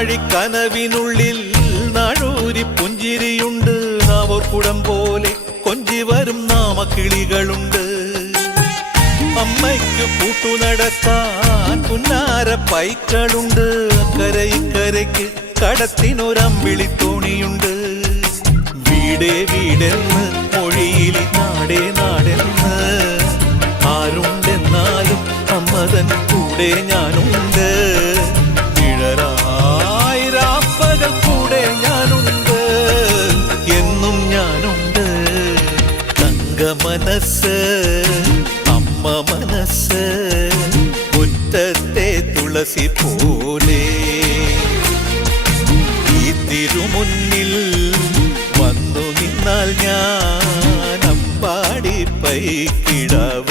നാഴിക്കനവിനുള്ളിൽ നാഴൂരി പുഞ്ചിരിയുണ്ട്. നാവോർക്കുടം പോലെ കൊഞ്ചി വരും നാമക്കിളികളുണ്ട്. അമ്മയ്ക്ക് കൂട്ടുനടക്കാൻ പുന്നാര പൈക്കളുണ്ട്. അക്കരയിക്കരയ്ക്ക് കടത്തിനൊരമ്പിളിത്തോണിയുണ്ട്. വീടേ വീടെന്ന് മൊഴിയിലി നാടേ നാടെന്ന് ആരുണ്ടെന്നാലും അമ്മതൻ കൂടെ ഞാനുണ്ട്. ഇഴരായിരാപ്പകൽ കൂടെ ഞാനുണ്ട്, എന്നും ഞാനുണ്ട്. തങ്ക മനസ്സ് അമ്മ മനസ്സ് മുറ്റത്തെ തുളസി പോലെ. ഈ തിരുമുന്നിൽ വന്നു നിന്നാൽ ഞാൻ അമ്പാടി പൈക്കിടാവ്.